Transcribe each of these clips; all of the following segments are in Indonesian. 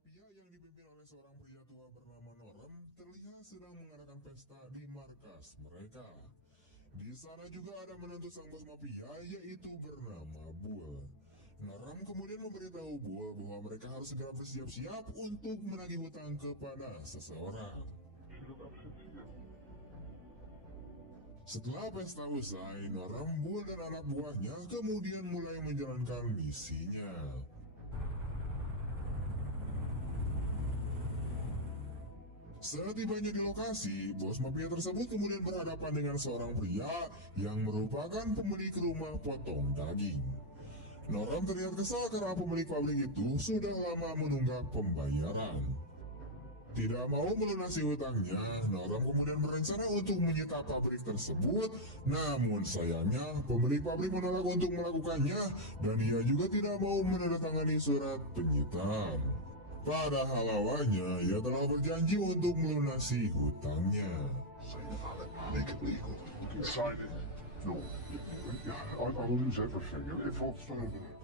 mafia yang dipimpin oleh seorang pria tua bernama Norem terlihat sedang mengadakan pesta di markas mereka. Di sana juga ada menantu sang bos mafia yaitu bernama Bull. Norem kemudian memberitahu Bull bahwa mereka harus segera bersiap-siap untuk menagih hutang kepada seseorang. Setelah pesta usai, Norem, Bull dan anak buahnya kemudian mulai menjalankan misinya. Setibanya di lokasi, bos mafia tersebut kemudian berhadapan dengan seorang pria yang merupakan pemilik rumah potong daging. Norem terlihat kesal karena pemilik pabrik itu sudah lama menunggak pembayaran. Tidak mau melunasi hutangnya, Norem kemudian berencana untuk menyita pabrik tersebut. Namun sayangnya, pemilik pabrik menolak untuk melakukannya dan dia juga tidak mau menandatangani surat penyitaan. Padahal awalnya ia telah berjanji untuk melunasi hutangnya.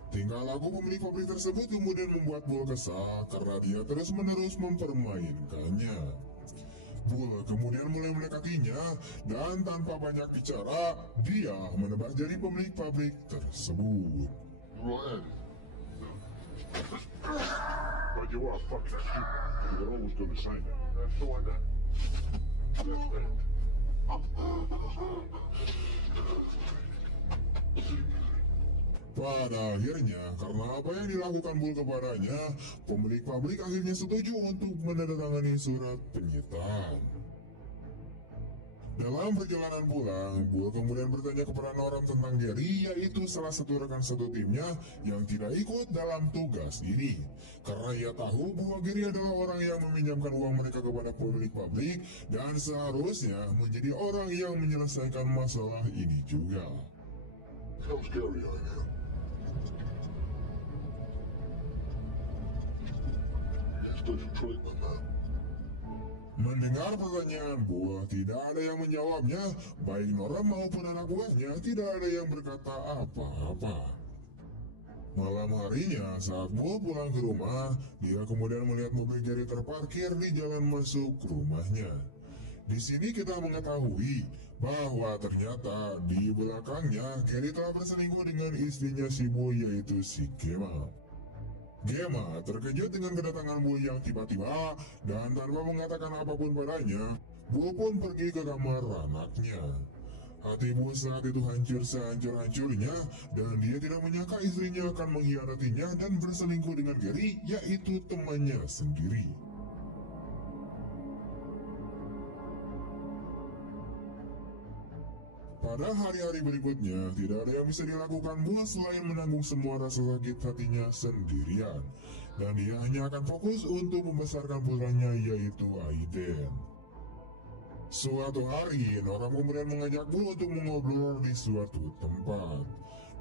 Tingkah laku pemilik pabrik tersebut kemudian membuat Bull kesal karena dia terus-menerus mempermainkannya. Bull kemudian mulai mendekatinya dan tanpa banyak bicara, dia menebas jari pemilik pabrik tersebut. But you are fucking stupid. They're always gonna say that. That's the one that. Left hand. Pada akhirnya, karena apa yang dilakukan Bull kepadanya, pemilik pabrik akhirnya setuju untuk menandatangani surat penyitaan. Dalam perjalanan pulang, Bull kemudian bertanya kepada Norem tentang Gary, yaitu salah satu rekan satu timnya yang tidak ikut dalam tugas ini. Karena ia tahu bahwa Gary adalah orang yang meminjamkan uang mereka kepada pemilik pabrik dan seharusnya menjadi orang yang menyelesaikan masalah ini juga. How's Gary on now? He's different treatment now. Mendengar pertanyaan Bull, tidak ada yang menjawabnya. Baik Norem maupun anak buahnya tidak ada yang berkata apa-apa. Malam harinya, saat Bull pulang ke rumah, dia kemudian melihat mobil Gary terparkir di jalan masuk rumahnya. Di sini kita mengetahui bahwa ternyata di belakangnya Gary telah berselingkuh dengan istrinya si Bull, yaitu si Gemma. Gemma terkejut dengan kedatangan Bull yang tiba-tiba dan tanpa mengatakan apapun padanya, Bull pun pergi ke kamar anaknya. Hati Bull saat itu hancur sehancur-hancurnya dan dia tidak menyangka istrinya akan mengkhianatinya dan berselingkuh dengan Gary, yaitu temannya sendiri. Pada hari-hari berikutnya, tidak ada yang bisa dilakukan Bull selain menanggung semua rasa sakit hatinya sendirian. Dan dia hanya akan fokus untuk membesarkan putranya, yaitu Aiden. Suatu hari, Norem kemudian mengajak Bull untuk mengobrol di suatu tempat.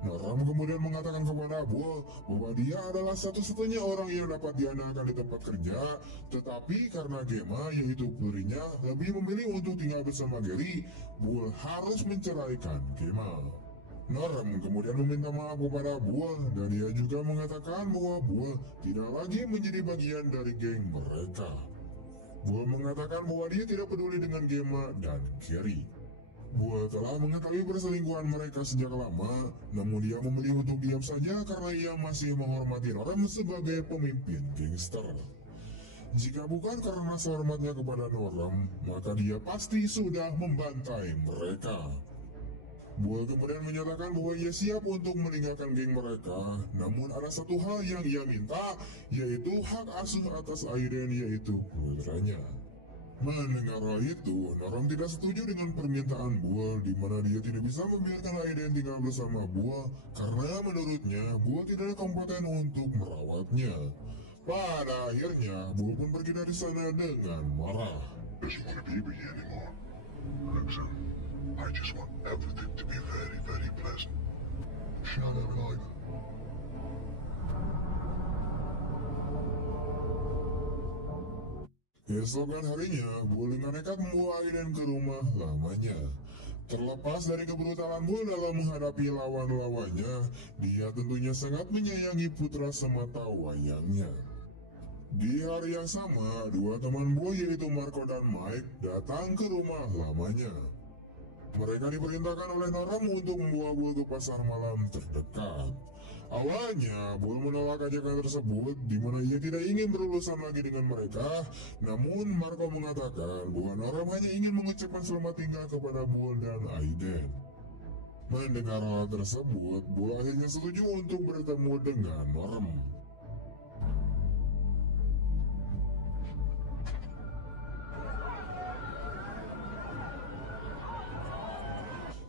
Norem kemudian mengatakan kepada Bull bahwa dia adalah satu-satunya orang yang dapat diandalkan di tempat kerja, tetapi karena Gemma, yaitu putrinya, lebih memilih untuk tinggal bersama Gary, Bull harus menceraikan Gemma. Norem kemudian meminta maaf kepada Bull dan dia juga mengatakan bahwa Bull tidak lagi menjadi bagian dari geng mereka. Bull mengatakan bahwa dia tidak peduli dengan Gemma dan Gary. Bull telah mengetahui perselingkuhan mereka sejak lama, namun dia memilih untuk diam saja karena ia masih menghormati Norem sebagai pemimpin gangster. Jika bukan karena rasa hormatnya kepada Norem, maka dia pasti sudah membantai mereka. Bull kemudian menyatakan bahwa ia siap untuk meninggalkan geng mereka, namun ada satu hal yang ia minta, yaitu hak asuh atas Aiden, yaitu putranya. Mendengar hal itu, Norem tidak setuju dengan permintaan Bull, di mana dia tidak bisa membiarkan Aiden tinggal bersama Bull karena menurutnya Bull tidak kompeten untuk merawatnya. Pada akhirnya, Bull pun pergi dari sana dengan marah. Doesn't want to be with you anymore. Listen, I just want everything to be very, very pleasant. Shut up, Aiden. Keesokan harinya, Bull dengan nekat membawa Aiden ke rumah lamanya. Terlepas dari kebrutalan Bull dalam menghadapi lawan-lawannya, dia tentunya sangat menyayangi putra semata wayangnya. Di hari yang sama, dua teman Bull yaitu Marco dan Mike datang ke rumah lamanya. Mereka diperintahkan oleh Noram untuk membawa Bull ke pasar malam terdekat. Awalnya, Bull menolak ajakan tersebut di mana ia tidak ingin berurusan lagi dengan mereka. Namun, Marco mengatakan bahwa Noram hanya ingin mengucapkan selamat tinggal kepada Bull dan Aiden. Mendengar hal tersebut, Bull akhirnya setuju untuk bertemu dengan Noram.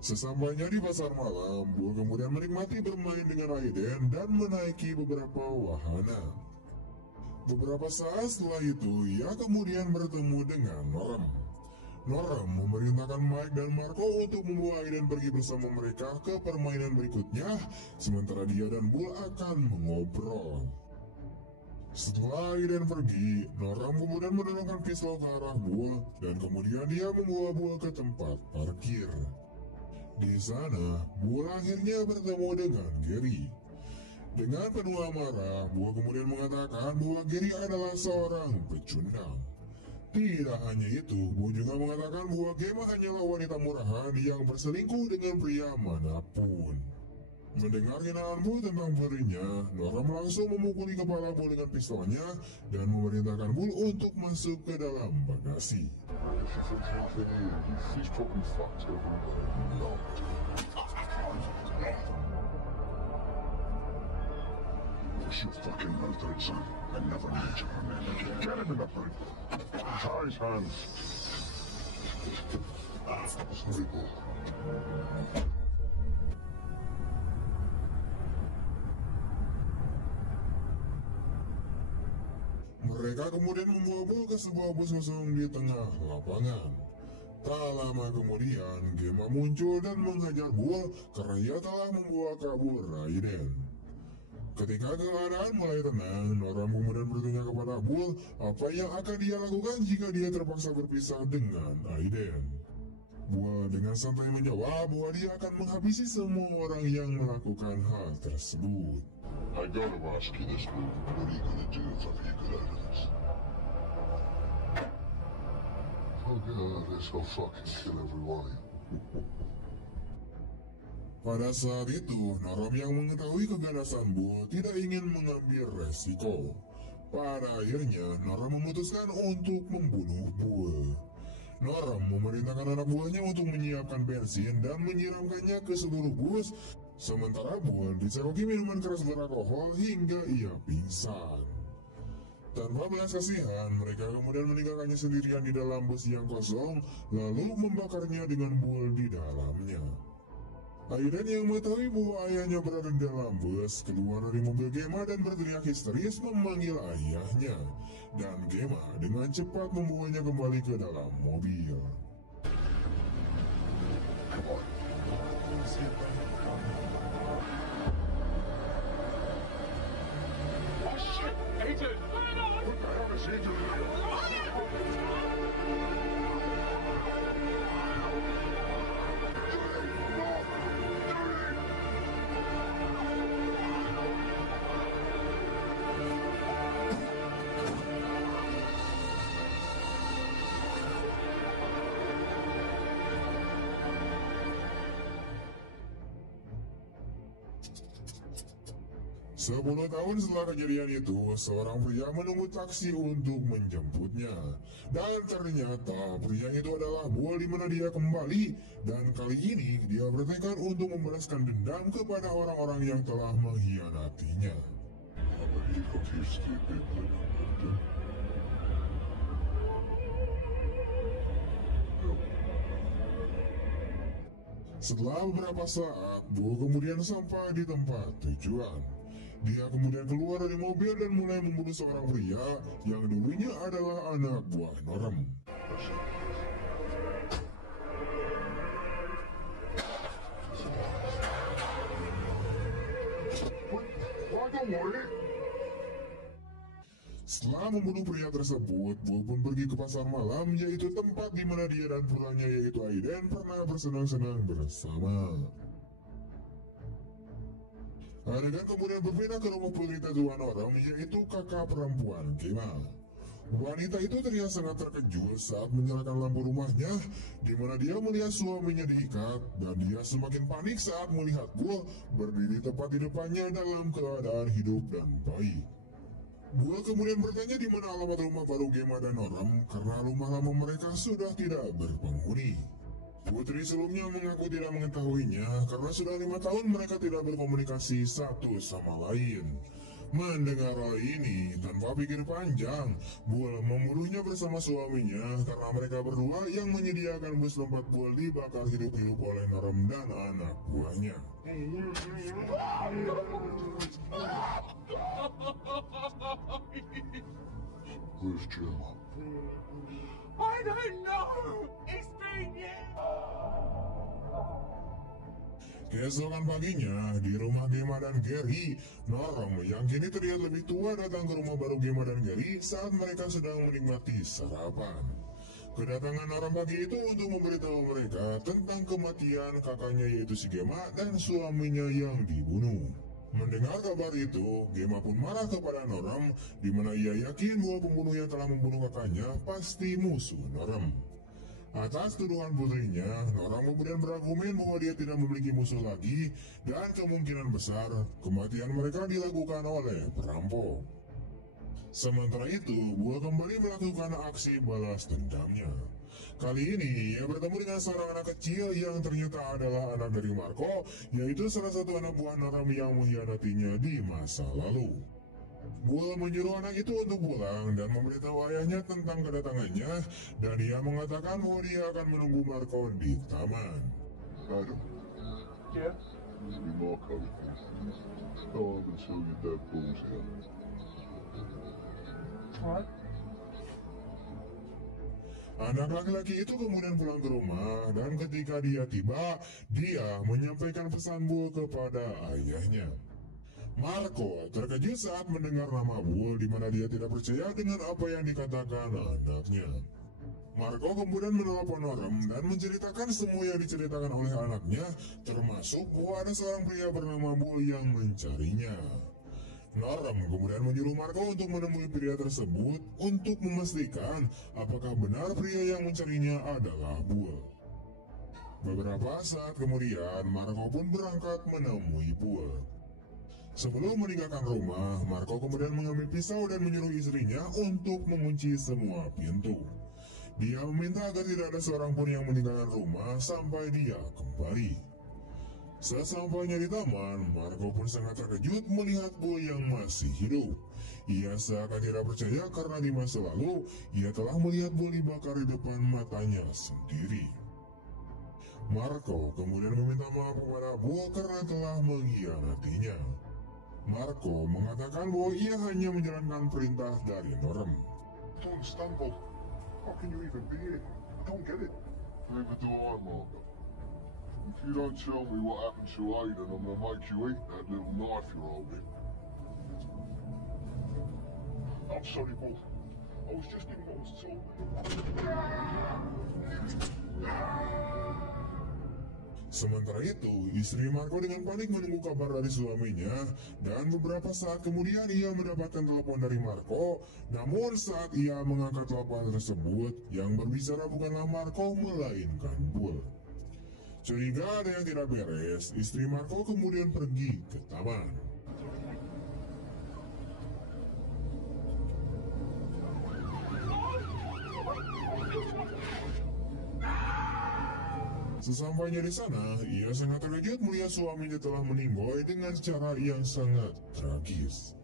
Sesampainya di pasar malam, Bull kemudian menikmati bermain dengan Aiden dan menaiki beberapa wahana. Beberapa saat setelah itu, ia kemudian bertemu dengan Noram. Noram memerintahkan Mike dan Marco untuk membawa Aiden pergi bersama mereka ke permainan berikutnya, sementara dia dan Bull akan mengobrol. Setelah Aiden pergi, Noram kemudian menurunkan pistol ke arah Bull dan kemudian dia membawa Bull ke tempat parkir. Di sana, Bull akhirnya bertemu dengan Gary. Dengan penuh amarah, Bull kemudian mengatakan bahwa Gary adalah seorang pecundang. Tidak hanya itu, Bull juga mengatakan bahwa Gemma hanyalah wanita murahan yang berselingkuh dengan pria manapun. Mendengar kenalan Bull tentang perinya, Noram langsung memukuli kepala Bull dengan pistolnya dan memerintahkan Bull untuk masuk ke dalam bagasi. He's probably fucked everybody loved. What's your fucking birthday, son? I never mentioned my name again. Get him in the front. Tie his hands. Sorry, Bull. Mereka kemudian membawa Bull ke sebuah bus kosong di tengah lapangan. Tak lama kemudian, Gemma muncul dan menghajar Bull karena ia telah membawa kabur Aiden. Ketika keadaan mulai tenang, Noram kemudian bertanya kepada Bull apa yang akan dia lakukan jika dia terpaksa berpisah dengan Aiden. Bull dengan santai menjawab bahwa dia akan menghabisi semua orang yang melakukan hal tersebut. I gotta ask you this, Bull. What are you gonna do if ever you get out of this? If I get out of this, I'll fucking kill every one of you. Pada saat itu, Noram yang mengetahui keganasan Bull tidak ingin mengambil resiko. Pada akhirnya, Noram memutuskan untuk membunuh Bull. Noram memerintahkan anak buahnya untuk menyiapkan bensin dan menyiramkannya ke seluruh bus, sementara Bull dicekoki minuman keras beralkohol hingga ia pingsan. Tanpa belas kasihan, mereka kemudian meninggalkannya sendirian di dalam bus yang kosong, lalu membakarnya dengan Bull di dalamnya. Aiden yang mengetahui bahwa ayahnya berada di dalam bus keluar dari mobil Gemma dan berteriak histeris memanggil ayahnya. Dan Gemma dengan cepat membawanya kembali ke dalam mobil. Oh shit! Aiden! What the hell is he doing here? Sepuluh tahun setelah kejadian itu, seorang pria menunggu taksi untuk menjemputnya. Dan ternyata pria itu adalah Bull di mana dia kembali. Dan kali ini dia bertekad untuk membalaskan dendam kepada orang-orang yang telah mengkhianatinya. Setelah beberapa saat, Bull kemudian sampai di tempat tujuan. Dia kemudian keluar dari mobil dan mulai membunuh seorang pria yang dulunya adalah anak buah Noram. Setelah membunuh pria tersebut, Bull pun pergi ke pasar malam, yaitu tempat di mana dia dan putranya yaitu Aiden pernah bersenang-senang bersama. Adegan kemudian berpindah ke rumah putri tua Noram, yaitu kakak perempuan Kemal. Wanita itu terlihat sangat terkejut saat menyalakan lampu rumahnya, di mana dia melihat suaminya diikat, dan dia semakin panik saat melihat Bull berdiri tepat di depannya dalam keadaan hidup dan baik. Bull kemudian bertanya di mana alamat rumah baru Gemma dan Noram karena rumah lama mereka sudah tidak berpenghuni. Putri sebelumnya mengaku tidak mengetahuinya karena sudah 5 tahun mereka tidak berkomunikasi satu sama lain. Mendengar hal ini, tanpa pikir panjang, Bull membunuhnya bersama suaminya karena mereka berdua yang menyediakan bus tempat Bull dibakar hidup-hidup oleh Noram dan anak buahnya. Where's Gemma? I don't know! It's been years! Keesokan paginya, di rumah Gemma dan Gary, Noram yang kini terlihat lebih tua datang ke rumah baru Gemma dan Gary saat mereka sedang menikmati sarapan. Kedatangan Noram pagi itu untuk memberitahu mereka tentang kematian kakaknya yaitu si Gemma dan suaminya yang dibunuh. Mendengar kabar itu, Gemma pun marah kepada Noram, di mana ia yakin bahwa pembunuh yang telah membunuh kakaknya pasti musuh Noram. Atas tuduhan putrinya, Noram kemudian berargumen bahwa dia tidak memiliki musuh lagi dan kemungkinan besar kematian mereka dilakukan oleh perampok. Sementara itu, Bull kembali melakukan aksi balas dendamnya. Kali ini, ia bertemu dengan seorang anak kecil yang ternyata adalah anak dari Marco, yaitu salah satu anak buah Noram yang mengkhianatinya di masa lalu. Bull menyuruh anak itu untuk pulang dan memberitahu ayahnya tentang kedatangannya, dan dia mengatakan bahwa dia akan menunggu Marco di taman. Adam, Yeah? this is Marco. Go home until your dad pulls here. What? Anak laki-laki itu kemudian pulang ke rumah, dan ketika dia tiba, dia menyampaikan pesan Bull kepada ayahnya. Marco terkejut saat mendengar nama Bull, di mana dia tidak percaya dengan apa yang dikatakan anaknya. Marco kemudian menelepon Noram dan menceritakan semua yang diceritakan oleh anaknya, termasuk bahwa ada seorang pria bernama Bull yang mencarinya. Noram kemudian menyuruh Marco untuk menemui pria tersebut untuk memastikan apakah benar pria yang mencarinya adalah Bull. Beberapa saat kemudian, Marco pun berangkat menemui Bull. Sebelum meninggalkan rumah, Marco kemudian mengambil pisau dan menyuruh istrinya untuk mengunci semua pintu. Dia meminta agar tidak ada seorang pun yang meninggalkan rumah sampai dia kembali. Sesampainya di taman, Marco pun sangat terkejut melihat Bull yang masih hidup. Ia seakan tidak percaya karena di masa lalu, ia telah melihat Bull dibakar di depan matanya sendiri. Marco kemudian meminta maaf kepada Bull karena telah mengkhianatinya. Marco mengatakan bahwa ia hanya menjalankan perintah dari Noram. I don't understand, Bob. How can you even be here? I don't get it. Neither do I, Marco. If you don't tell me what happened to Aiden, I'm gonna make you eat that little knife you're holding. I'm sorry, Bob. I was just doing what was told me. Sementara itu, istri Marco dengan panik menunggu kabar dari suaminya, dan beberapa saat kemudian ia mendapatkan telepon dari Marco. Namun saat ia mengangkat telepon tersebut, yang berbicara bukanlah Marco melainkan Bull. Curiga ada yang tidak beres, istri Marco kemudian pergi ke taman. Sesampainya di sana, ia sangat terkejut melihat suaminya telah meninggoy dengan cara yang sangat tragis.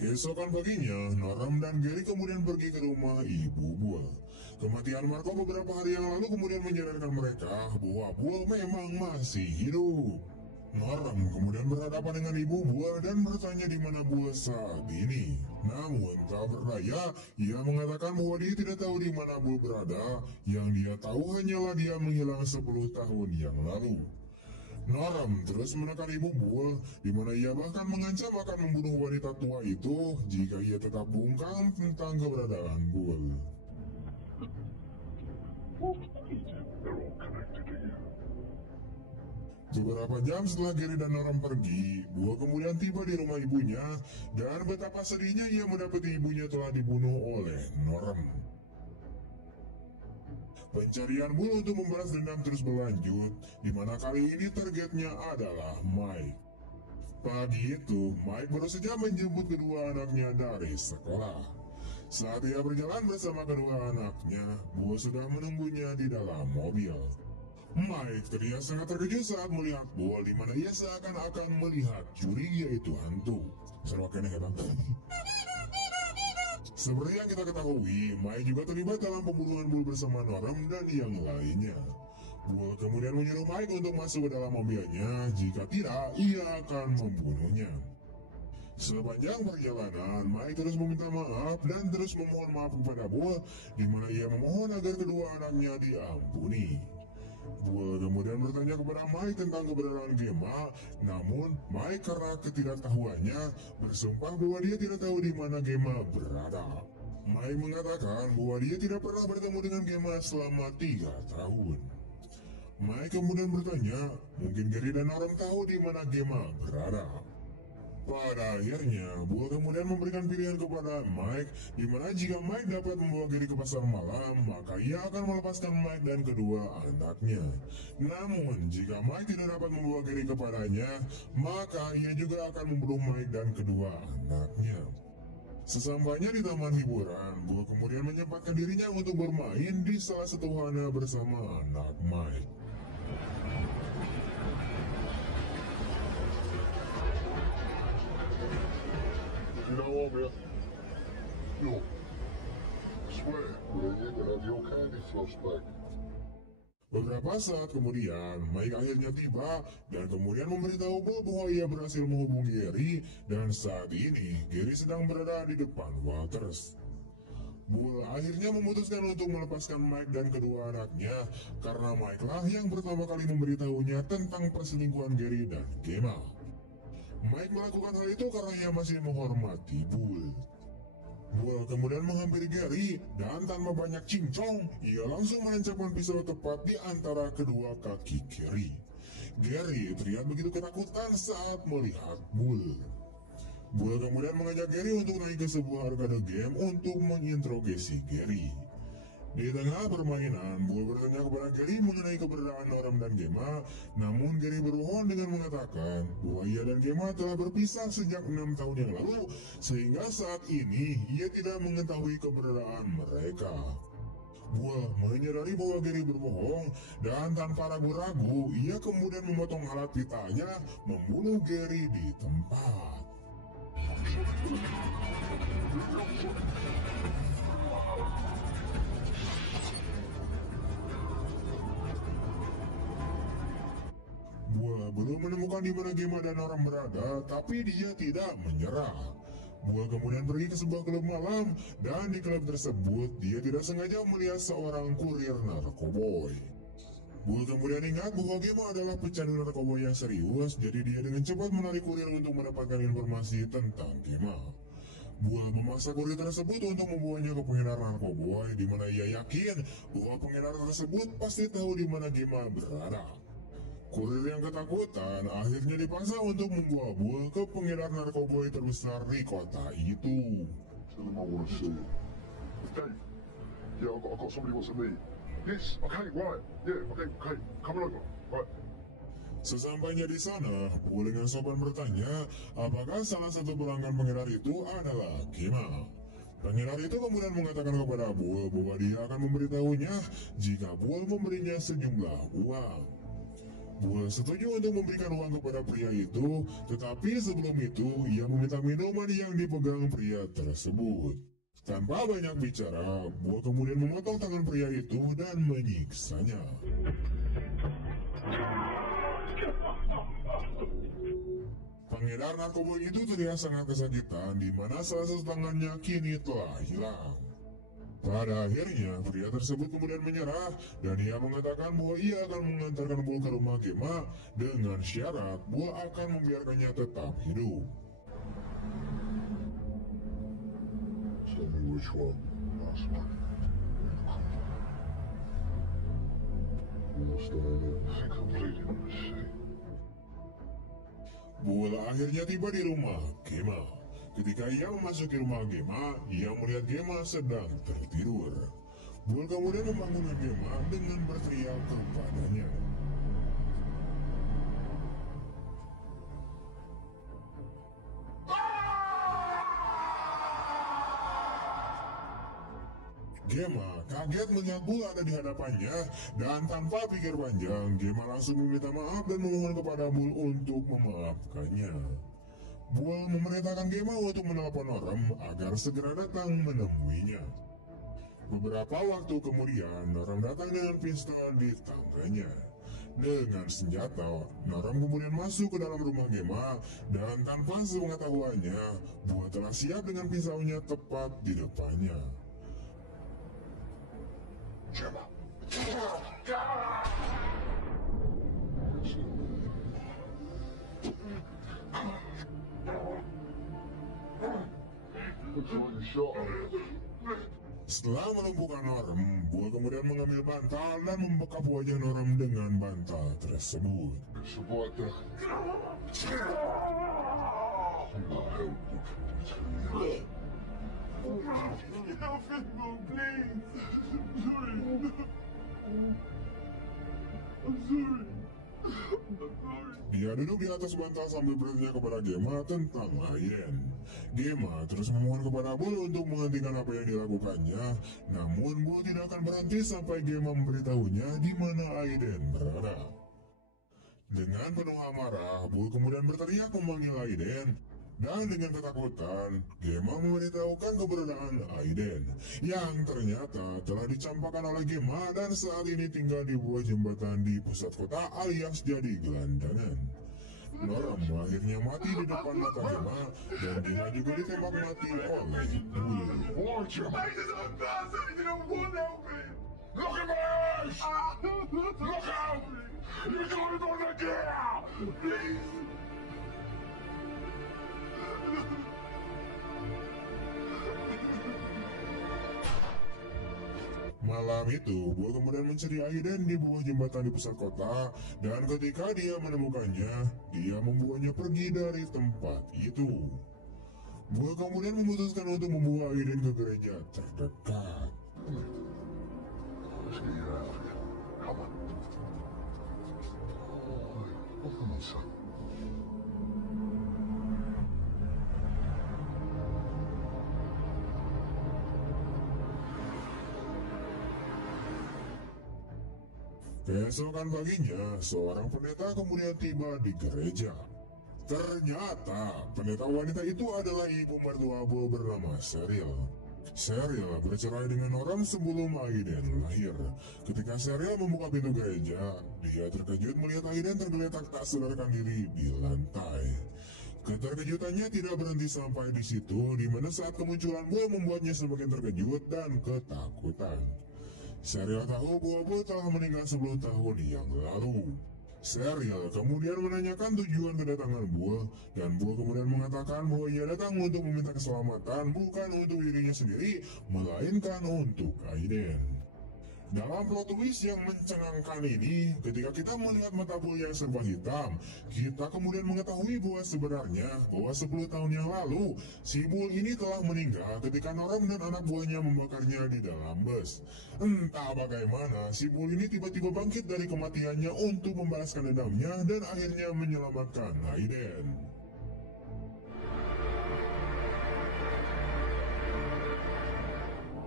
Keesokan paginya, Noram dan Gary kemudian pergi ke rumah ibu Bull. Kematian Marco beberapa hari yang lalu kemudian menyadarkan mereka bahwa Bull memang masih hidup. Noram kemudian berhadapan dengan ibu Bull dan bertanya di mana Bull saat ini. Namun tak berdaya, ia mengatakan bahwa dia tidak tahu di mana Bull berada. Yang dia tahu hanyalah dia menghilang 10 tahun yang lalu. Noram terus menekan ibu Bull, di mana ia bahkan mengancam akan membunuh wanita tua itu jika ia tetap bungkam tentang keberadaan Bull. They're all connected to you. Beberapa jam setelah Gary dan Norm pergi, Bull kemudian tiba di rumah ibunya dan betapa sedihnya ia mendapati ibunya telah dibunuh oleh Norm. Pencarian Bull untuk membalas dendam terus berlanjut, di mana kali ini targetnya adalah Mike. Pagi itu, Mike baru saja menjemput kedua anaknya dari sekolah. Saat ia berjalan bersama kedua anaknya, Bull sudah menunggunya di dalam mobil. Mike terlihat sangat terkejut saat melihat Bull, di mana ia seakan-akan melihat curiga itu hantu. Seruakannya hebat. Seperti yang kita ketahui, Mike juga terlibat dalam pembunuhan Bull bersama Norm dan yang lainnya. Bull kemudian menyuruh Mike untuk masuk ke dalam mobilnya, jika tidak, ia akan membunuhnya. Sepanjang perjalanan, Mike terus meminta maaf dan terus memohon maaf kepada Bull, di mana ia memohon agar kedua anaknya diampuni. Bull kemudian bertanya kepada Mike tentang keberadaan Gemma, namun Mike karena ketidaktahuannya bersumpah bahwa dia tidak tahu di mana Gemma berada. Mike mengatakan bahwa dia tidak pernah bertemu dengan Gemma selama 3 tahun. Mike kemudian bertanya, mungkin Gary dan Norm tahu di mana Gemma berada. Pada akhirnya, Bull kemudian memberikan pilihan kepada Mike, di mana jika Mike dapat membawa Gary ke pasar malam, maka ia akan melepaskan Mike dan kedua anaknya. Namun, jika Mike tidak dapat membawa Gary kepadanya, maka ia juga akan membunuh Mike dan kedua anaknya. Sesampainya di taman hiburan, Bull kemudian menyempatkan dirinya untuk bermain di salah satu wahana bersama anak Mike. You know what, man? Yo, I swear, man, you're gonna have your candy floss back. Beberapa saat kemudian, Mike akhirnya tiba dan kemudian memberitahu Bull bahwa ia berhasil menghubungi Gary dan saat ini Gary sedang berada di depan Walters. Bull akhirnya memutuskan untuk melepaskan Mike dan kedua anaknya karena Mike lah yang pertama kali memberitahunya tentang perselingkuhan Gary dan Gemma. Mike melakukan hal itu karena ia masih menghormati Bull. Bull kemudian menghampiri Gary dan tanpa banyak cincong, ia langsung menancapkan pisau tepat di antara kedua kaki Gary. Gary terlihat begitu ketakutan saat melihat Bull. Bull kemudian mengajak Gary untuk naik ke sebuah arcade game untuk menginterogasi Gary. Di tengah permainan, Bull bertanya kepada Gary mengenai keberadaan Norm dan Gemma, namun Gary berbohong dengan mengatakan bahwa ia dan Gemma telah berpisah sejak 6 tahun yang lalu, sehingga saat ini ia tidak mengetahui keberadaan mereka. Bull menyadari bahwa Gary berbohong dan tanpa ragu-ragu ia kemudian memotong alat pitanya, membunuh Gary di tempat. Bull belum menemukan di mana Gemma dan Norm berada, tapi dia tidak menyerah. Bull kemudian pergi ke sebuah klub malam, dan di klub tersebut dia tidak sengaja melihat seorang kurir narkoboy. Bull kemudian ingat bahwa Gemma adalah pecandu narkoboy yang serius, jadi dia dengan cepat menarik kurir untuk mendapatkan informasi tentang Gemma. Bull memaksa kurir tersebut untuk membawanya ke pengedar narkoboy, di mana ia yakin bahwa pengedar tersebut pasti tahu di mana Gemma berada. Kurir yang ketakutan akhirnya dipaksa untuk membawa Bull ke pengedar narkoboy terbesar di kota itu. Tell him I want to see it. Dave, yeah, I got somebody wants to meet. Yes, okay, right, yeah, okay, come on over, right. Sesampainya di sana, Bull dengan sopan bertanya apakah salah satu pelanggan pengedar itu adalah Gemma. Pengedar itu kemudian mengatakan kepada Bull bahwa dia akan memberitahunya jika Bull memberinya sejumlah uang. Bull setuju untuk memberikan uang kepada pria itu, tetapi sebelum itu ia meminta minuman yang dipegang pria tersebut. Tanpa banyak bicara, Bull kemudian memotong tangan pria itu dan menyiksanya. Pengedar narkoba itu terlihat sangat kesakitan, di mana salah satu tangannya kini telah hilang. Pada akhirnya, pria tersebut kemudian menyerah dan ia mengatakan bahwa ia akan mengantarkan Bull ke rumah Gemma dengan syarat Bull akan membiarkannya tetap hidup. Tell me which one. Last one. What's going on? I think I'm bleeding on the shit. Bull akhirnya tiba di rumah Gemma. Ketika ia memasuki rumah Gemma, ia melihat Gemma sedang tertidur. Bull kemudian membangunkan Gemma dengan berteriak kepadanya. Gemma kaget melihat Bull ada di hadapannya dan tanpa pikir panjang, Gemma langsung meminta maaf dan memohon kepada Bull untuk memaafkannya. Bull memerintahkan Gemma untuk menelpon Norem agar segera datang menemuinya. Beberapa waktu kemudian, Norem datang dengan pistol di tangannya. Dengan senjata, Norem kemudian masuk ke dalam rumah Gemma dan tanpa sepengetahuannya, Bull telah siap dengan pisaunya tepat di depannya. Gemma. Looks like a shot. Setelah melumpuhkan Norem, Bull kemudian mengambil bantal dan membekap wajah Norem dengan bantal tersebut. Survived that. Nothing more, please. I'm sorry. I'm sorry. Dia duduk di atas bantal sambil bertanya kepada Gemma tentang Aiden. Gemma terus memohon kepada Bull untuk menghentikan apa yang dilakukannya, namun Bull tidak akan berhenti sampai Gemma memberitahunya di mana Aiden berada. Dengan penuh amarah, Bull kemudian berteriak memanggil Aiden. Dan dengan ketakutan, Gemma memberitahukan keberadaan Aiden yang ternyata telah dicampakkan oleh Gemma dan saat ini tinggal di bawah jembatan di pusat kota alias jadi gelandangan. Norem akhirnya mati di depan mata Gemma dan dia juga ditembak mati oleh Bull. Why, Gemma? I just don't pass it. You don't want to help me. Look at my eyes! Look out! You got it on the gear! Please. Malam itu, Bull kemudian mencari Aiden di bawah jembatan di pusat kota, dan ketika dia menemukannya, dia membawanya pergi dari tempat itu. Bull kemudian memutuskan untuk membawa Aiden ke gereja terdekat. Let's get you out of here. Come on. Oh, come on, son. Keesokan paginya, seorang pendeta kemudian tiba di gereja. Ternyata, pendeta wanita itu adalah ibu mertua Bull bernama Cheryl. Cheryl bercerai dengan Norem sebelum Aiden lahir. Ketika Cheryl membuka pintu gereja, dia terkejut melihat Aiden tergeletak tak sadarkan diri di lantai. Keterkejutannya tidak berhenti sampai di situ, di mana saat kemunculan Bull membuatnya semakin terkejut dan ketakutan. Cheryl tahu bahwa Bull telah meninggal 10 tahun yang lalu. Cheryl kemudian menanyakan tujuan kedatangan Bull, dan Bull kemudian mengatakan bahwa ia datang untuk meminta keselamatan bukan untuk dirinya sendiri, melainkan untuk Aiden. Dalam plot twist yang mencengangkan ini, ketika kita melihat mata Bull yang serba hitam, kita kemudian mengetahui bahwa sebenarnya 10 tahun yang lalu, si Bull ini telah meninggal ketika Norem dan anak buahnya membakarnya di dalam bus. Entah bagaimana, si Bull ini tiba-tiba bangkit dari kematiannya untuk membalaskan dendamnya dan akhirnya menyelamatkan Aiden.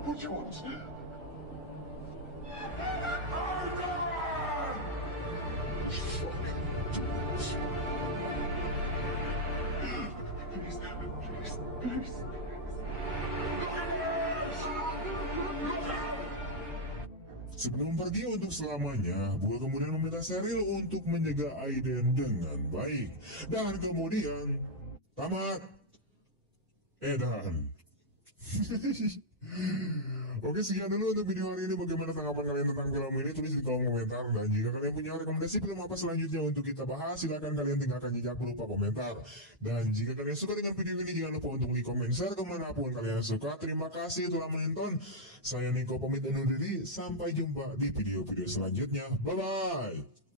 Which ones? Sebelum pergi untuk selamanya, Bull kemudian meminta Cheryl untuk menjaga Aiden dengan baik. Dan kemudian, tamat. Edan. Oke, sekian dulu untuk video hari ini. Bagaimana tanggapan kalian tentang film ini? Tulis di kolom komentar. Dan jika kalian punya rekomendasi film apa selanjutnya untuk kita bahas, silahkan kalian tinggalkan jejak berupa komentar. Dan jika kalian suka dengan video ini, jangan lupa untuk di komen, share kemanapun kalian suka. Terima kasih telah menonton. Saya Niko pamit undur diri. Sampai jumpa di video-video selanjutnya. Bye-bye.